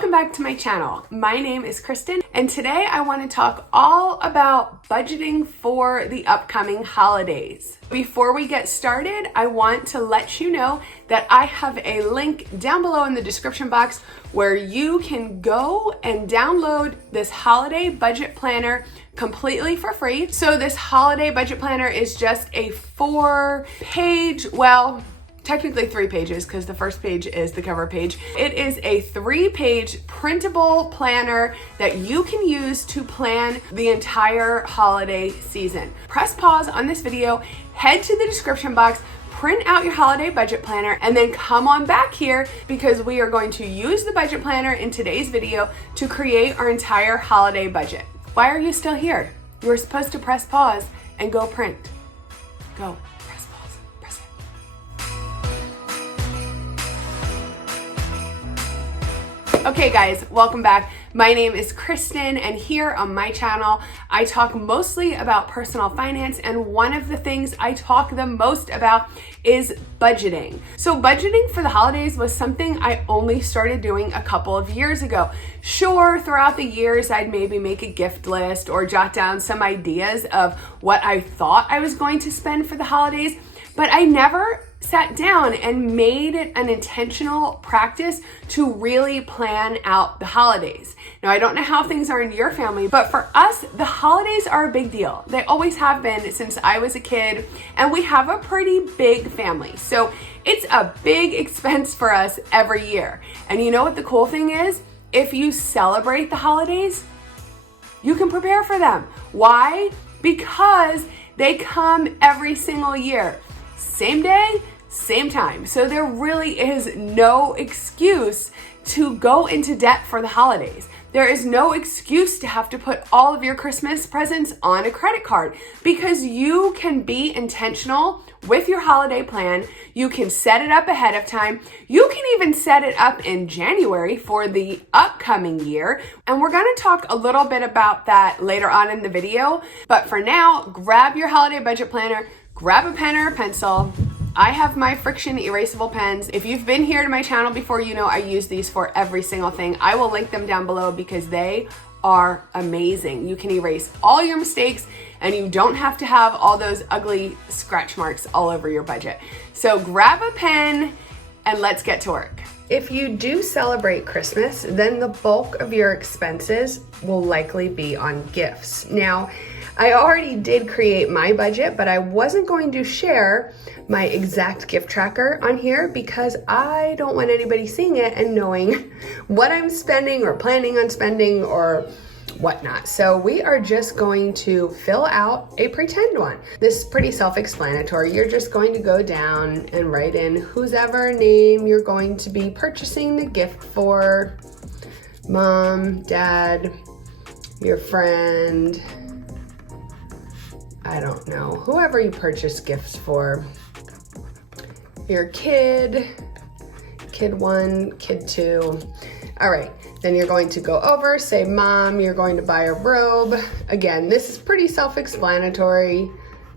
Welcome back to my channel. My name is Kristin, and today I want to talk all about budgeting for the upcoming holidays. Before we get started, I want to let you know that I have a link down below in the description box where you can go and download this holiday budget planner completely for free. So this holiday budget planner is just a 4-page, technically 3 pages because the first page is the cover page. It is a 3-page printable planner that you can use to plan the entire holiday season. Press pause on this video, head to the description box, print out your holiday budget planner, and then come on back here because we are going to use the budget planner in today's video to create our entire holiday budget. Why are you still here? You were supposed to press pause and go print. Go. Okay guys, welcome back. My name is Kristin, and here on my channel, I talk mostly about personal finance, and one of the things I talk the most about is budgeting. So budgeting for the holidays was something I only started doing a couple of years ago. Sure, throughout the years, I'd maybe make a gift list or jot down some ideas of what I thought I was going to spend for the holidays, but I never sat down and made it an intentional practice to really plan out the holidays. Now, I don't know how things are in your family, but for us, the holidays are a big deal. They always have been since I was a kid, and we have a pretty big family. So it's a big expense for us every year. And you know what the cool thing is? If you celebrate the holidays, you can prepare for them. Why? Because they come every single year. Same day, same time. So there really is no excuse to go into debt for the holidays. There is no excuse to have to put all of your Christmas presents on a credit card because you can be intentional with your holiday plan. You can set it up ahead of time. You can even set it up in January for the upcoming year. And we're going to talk a little bit about that later on in the video. But for now, grab your holiday budget planner, grab a pen or a pencil. I have my friction erasable pens. If you've been here to my channel before, you know I use these for every single thing. I will link them down below because they are amazing. You can erase all your mistakes and you don't have to have all those ugly scratch marks all over your budget. So grab a pen and let's get to work. If you do celebrate Christmas, then the bulk of your expenses will likely be on gifts. Now, I already did create my budget, but I wasn't going to share my exact gift tracker on here because I don't want anybody seeing it and knowing what I'm spending or planning on spending or whatnot. So we are just going to fill out a pretend one. This is pretty self-explanatory. You're just going to go down and write in whosever name you're going to be purchasing the gift for. Mom, dad, your friend, I don't know, whoever you purchase gifts for, your kid 1, kid 2. All right, then you're going to go over, say, Mom, you're going to buy a robe. Again, this is pretty self-explanatory.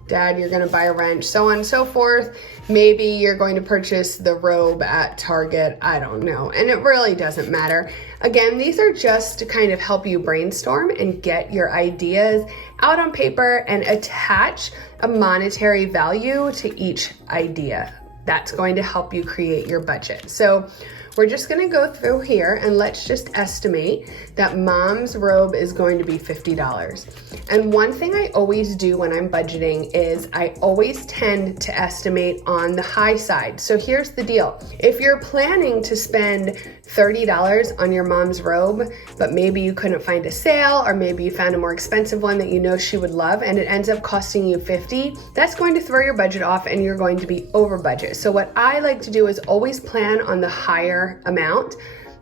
Dad, you're gonna buy a wrench, so on and so forth. Maybe you're going to purchase the robe at Target, I don't know, and it really doesn't matter. Again, these are just to kind of help you brainstorm and get your ideas out on paper and attach a monetary value to each idea. That's going to help you create your budget. So we're just gonna go through here and let's just estimate that Mom's robe is going to be $50. And one thing I always do when I'm budgeting is I always tend to estimate on the high side. So here's the deal. If you're planning to spend $30 on your mom's robe, but maybe you couldn't find a sale, or maybe you found a more expensive one that you know she would love and it ends up costing you $50, that's going to throw your budget off and you're going to be over budget. So what I like to do is always plan on the higher amount.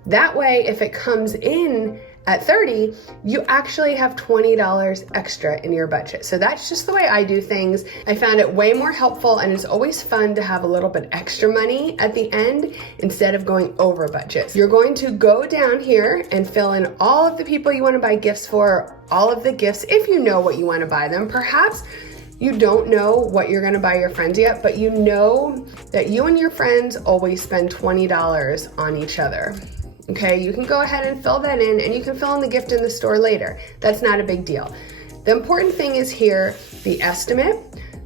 That way, if it comes in at $30, you actually have $20 extra in your budget. So that's just the way I do things. I found it way more helpful, and it's always fun to have a little bit extra money at the end instead of going over budget. You're going to go down here and fill in all of the people you want to buy gifts for, all of the gifts if you know what you want to buy them. Perhaps you don't know what you're gonna buy your friends yet, but you know that you and your friends always spend $20 on each other. Okay, you can go ahead and fill that in, and you can fill in the gift in the store later. That's not a big deal. The important thing is here, the estimate.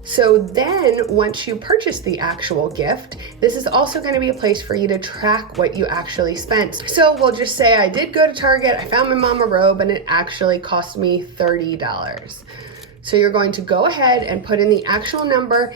So then once you purchase the actual gift, this is also going to be a place for you to track what you actually spent. So we'll just say I did go to Target, I found my mom a robe, and it actually cost me $30. So you're going to go ahead and put in the actual number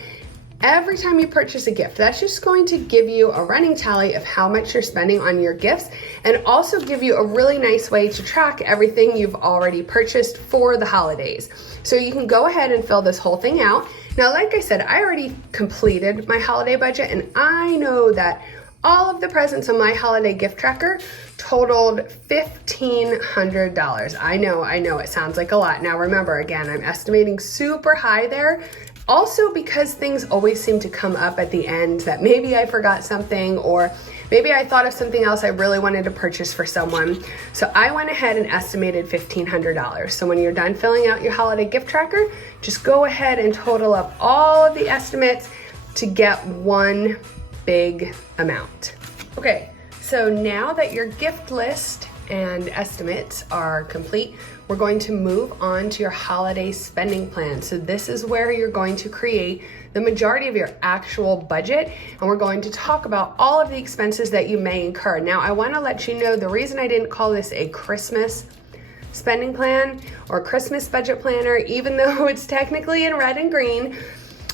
every time you purchase a gift. That's just going to give you a running tally of how much you're spending on your gifts, and also give you a really nice way to track everything you've already purchased for the holidays. So you can go ahead and fill this whole thing out. Now, like I said, I already completed my holiday budget, and I know that all of the presents on my holiday gift tracker totaled $1,500. I know it sounds like a lot. Now remember, again, I'm estimating super high there. Also, because things always seem to come up at the end that maybe I forgot something, or maybe I thought of something else I really wanted to purchase for someone. So I went ahead and estimated $1,500. So when you're done filling out your holiday gift tracker, just go ahead and total up all of the estimates to get one big amount. Okay, so now that your gift list and estimates are complete, we're going to move on to your holiday spending plan. So this is where you're going to create the majority of your actual budget, and we're going to talk about all of the expenses that you may incur. Now, I want to let you know the reason I didn't call this a Christmas spending plan or Christmas budget planner, even though it's technically in red and green,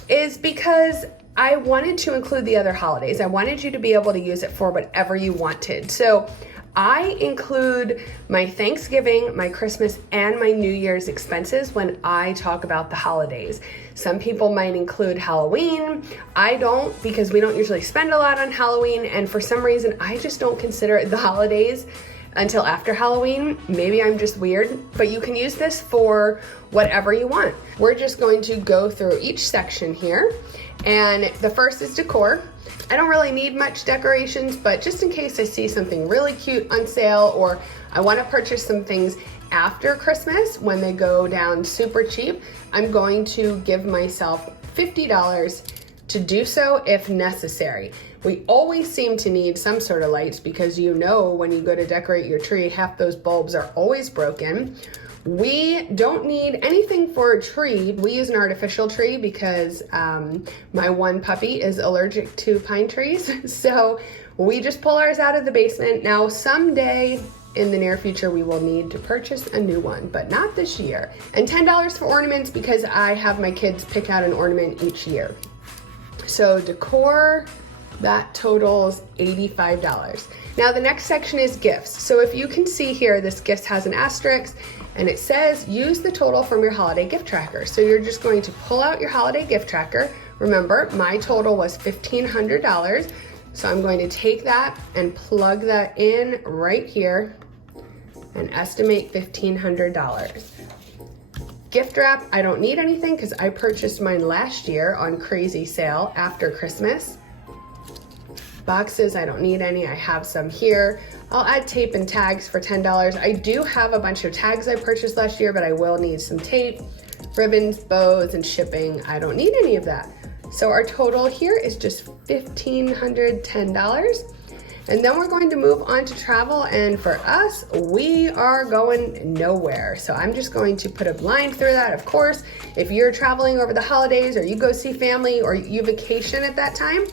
is because I wanted to include the other holidays. I wanted you to be able to use it for whatever you wanted. So I include my Thanksgiving, my Christmas, and my New Year's expenses when I talk about the holidays. Some people might include Halloween. I don't, because we don't usually spend a lot on Halloween, and for some reason, I just don't consider it the holidays until after Halloween. Maybe I'm just weird, but you can use this for whatever you want. We're just going to go through each section here, and the first is decor. I don't really need much decorations, but just in case I see something really cute on sale, or I want to purchase some things after Christmas when they go down super cheap, I'm going to give myself $50 to do so if necessary. We always seem to need some sort of lights because when you go to decorate your tree, half those bulbs are always broken. We don't need anything for a tree. We use an artificial tree because my one puppy is allergic to pine trees. So we just pull ours out of the basement. Now, someday in the near future, we will need to purchase a new one, but not this year. And $10 for ornaments because I have my kids pick out an ornament each year. So decor, that totals $85. Now the next section is gifts. So if you can see here, this gift has an asterisk, and it says use the total from your holiday gift tracker. So you're just going to pull out your holiday gift tracker. Remember, my total was $1,500. So I'm going to take that and plug that in right here and estimate $1,500. Gift wrap, I don't need anything because I purchased mine last year on crazy sale after Christmas. Boxes, I don't need any. I have some here. I'll add tape and tags for $10. I do have a bunch of tags I purchased last year, but I will need some tape, ribbons, bows, and shipping. I don't need any of that. So our total here is just $1,510. And then we're going to move on to travel, and for us, we are going nowhere. So I'm just going to put a line through that. Of course, if you're traveling over the holidays, or you go see family, or you vacation at that time,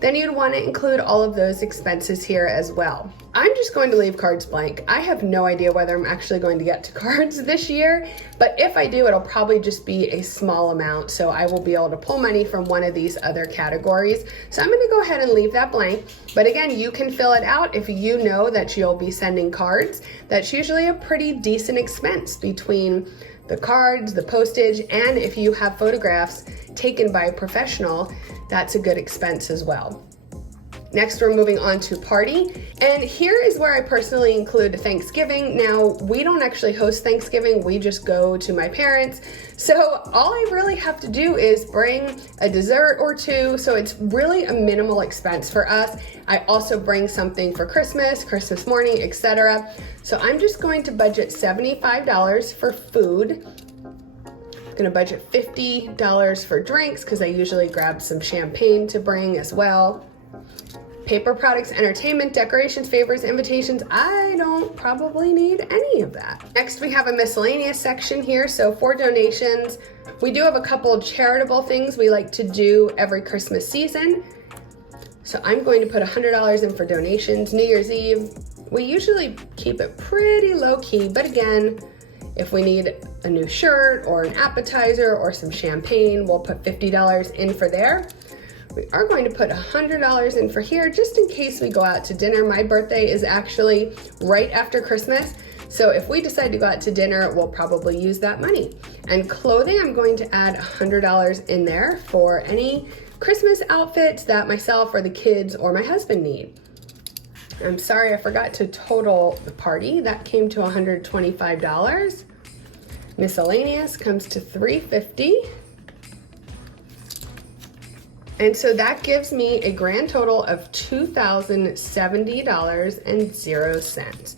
then you'd want to include all of those expenses here as well. I'm just going to leave cards blank. I have no idea whether I'm actually going to get to cards this year, but if I do, it'll probably just be a small amount, so I will be able to pull money from one of these other categories. So I'm going to go ahead and leave that blank, but again, you can fill it out if you know that you'll be sending cards. That's usually a pretty decent expense between the cards, the postage, and if you have photographs taken by a professional, that's a good expense as well. Next, we're moving on to party. And here is where I personally include Thanksgiving. Now, we don't actually host Thanksgiving. We just go to my parents. So all I really have to do is bring a dessert or two. So it's really a minimal expense for us. I also bring something for Christmas, Christmas morning, etc. So I'm just going to budget $75 for food. I'm gonna budget $50 for drinks because I usually grab some champagne to bring as well. Paper products, entertainment, decorations, favors, invitations. I don't probably need any of that. Next, we have a miscellaneous section here. So for donations, we do have a couple charitable things we like to do every Christmas season. So I'm going to put $100 in for donations. New Year's Eve, we usually keep it pretty low key, but again, if we need a new shirt or an appetizer or some champagne, we'll put $50 in for there. We are going to put $100 in for here just in case we go out to dinner. My birthday is actually right after Christmas, so if we decide to go out to dinner, we'll probably use that money. And clothing, I'm going to add $100 in there for any Christmas outfits that myself or the kids or my husband need. I'm sorry, I forgot to total the party. That came to $125. Miscellaneous comes to $350. And so that gives me a grand total of $2,070.00.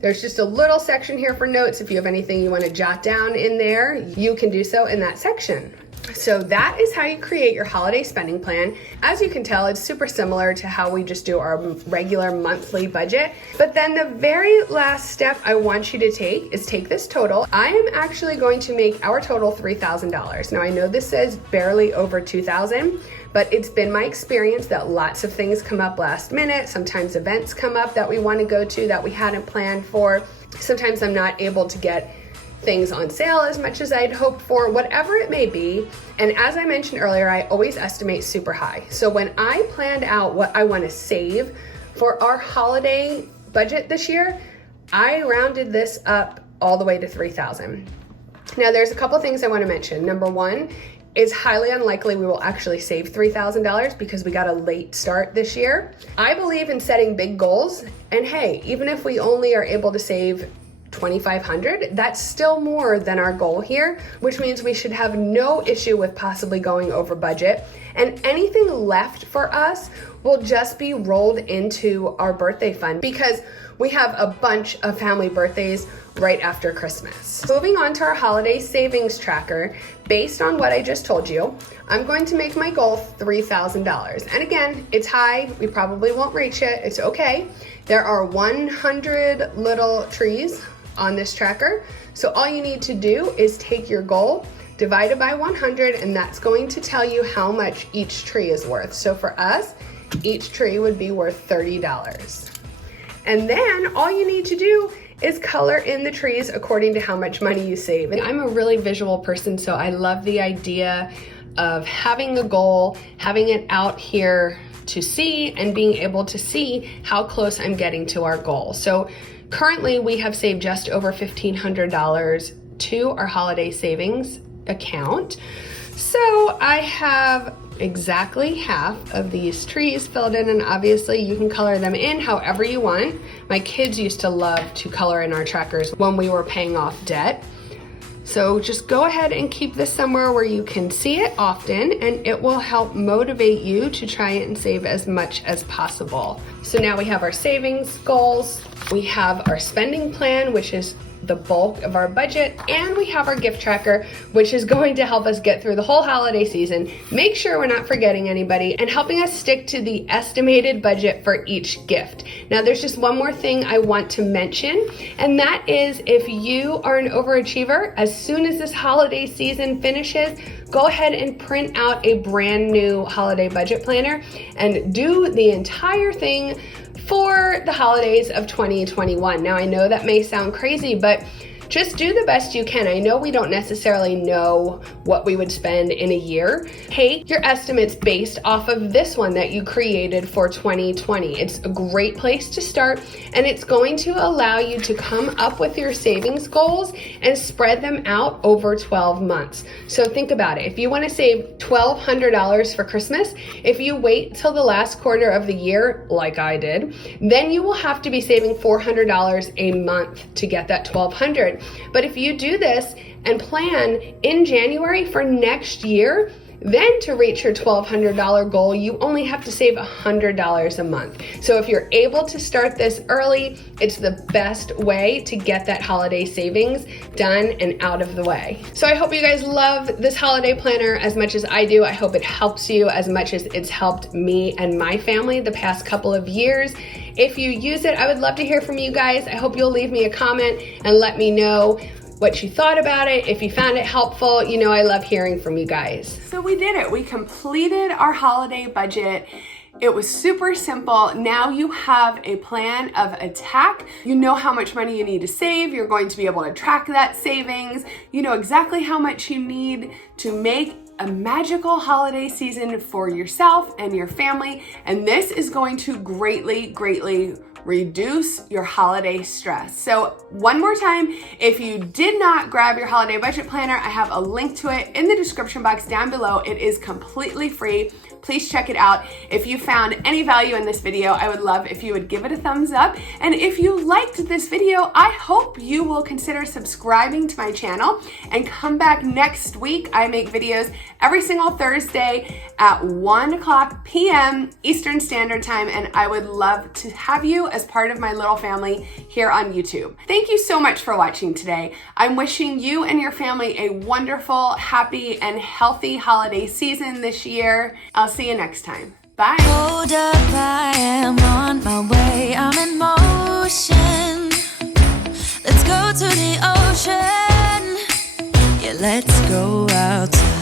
There's just a little section here for notes. If you have anything you want to jot down in there, you can do so in that section. So that is how you create your holiday spending plan. As you can tell, it's super similar to how we just do our regular monthly budget. But then the very last step I want you to take is take this total. I am actually going to make our total $3,000. Now I know this says barely over $2,000, but it's been my experience that lots of things come up last minute. Sometimes events come up that we want to go to that we hadn't planned for. Sometimes I'm not able to get things on sale as much as I'd hoped for, whatever it may be. And as I mentioned earlier, I always estimate super high. So when I planned out what I want to save for our holiday budget this year, I rounded this up all the way to $3,000. Now there's a couple things I want to mention. Number one, it's highly unlikely we will actually save $3,000 because we got a late start this year. I believe in setting big goals, and hey, even if we only are able to save $2,500, that's still more than our goal here, which means we should have no issue with possibly going over budget. And anything left for us will just be rolled into our birthday fund because we have a bunch of family birthdays right after Christmas. Moving on to our holiday savings tracker, based on what I just told you, I'm going to make my goal $3,000. And again, it's high. We probably won't reach it. It's okay. There are 100 little trees on this tracker. So all you need to do is take your goal, divide it by 100, and that's going to tell you how much each tree is worth. So for us, each tree would be worth $30. And then all you need to do is color in the trees according to how much money you save. And I'm a really visual person, so I love the idea of having a goal, having it out here to see, and being able to see how close I'm getting to our goal. So currently we have saved just over $1,500 to our holiday savings account. So I have exactly half of these trees filled in, and obviously you can color them in however you want. My kids used to love to color in our trackers when we were paying off debt. So just go ahead and keep this somewhere where you can see it often, and it will help motivate you to try and save as much as possible. So now we have our savings goals, we have our spending plan, which is the bulk of our budget, and we have our gift tracker, which is going to help us get through the whole holiday season, make sure we're not forgetting anybody, and helping us stick to the estimated budget for each gift. Now there's just one more thing I want to mention, and that is if you are an overachiever, as soon as this holiday season finishes, go ahead and print out a brand new holiday budget planner and do the entire thing for the holidays of 2021. Now I know that may sound crazy, but just do the best you can. I know we don't necessarily know what we would spend in a year. Take your estimates based off of this one that you created for 2020. It's a great place to start, and it's going to allow you to come up with your savings goals and spread them out over 12 months. So think about it. If you want to save $1,200 for Christmas, if you wait till the last quarter of the year, like I did, then you will have to be saving $400 a month to get that $1,200. But if you do this and plan in January for next year, Then to reach your $1,200 goal, you only have to save $100 a month. So if you're able to start this early, it's the best way to get that holiday savings done and out of the way. So I hope you guys love this holiday planner as much as I do. I hope it helps you as much as it's helped me and my family the past couple of years. If you use it, I would love to hear from you guys. I hope you'll leave me a comment and let me know what you thought about it. If you found it helpful, you know I love hearing from you guys. So we did it. We completed our holiday budget. It was super simple. Now you have a plan of attack. You know how much money you need to save. You're going to be able to track that savings. You know exactly how much you need to make a magical holiday season for yourself and your family. And this is going to greatly reduce your holiday stress. So one more time, if you did not grab your holiday budget planner, I have a link to it in the description box down below. It is completely free. Please check it out. If you found any value in this video, I would love if you would give it a thumbs up. And if you liked this video, I hope you will consider subscribing to my channel and come back next week. I make videos every single Thursday at 1 p.m. Eastern Standard Time, and I would love to have you as part of my little family here on YouTube. Thank you so much for watching today. I'm wishing you and your family a wonderful, happy, and healthy holiday season this year. I'll see you next time. Bye. Hold up, I am on my way. I'm in motion. Let's go to the ocean. Yeah, let's go outside.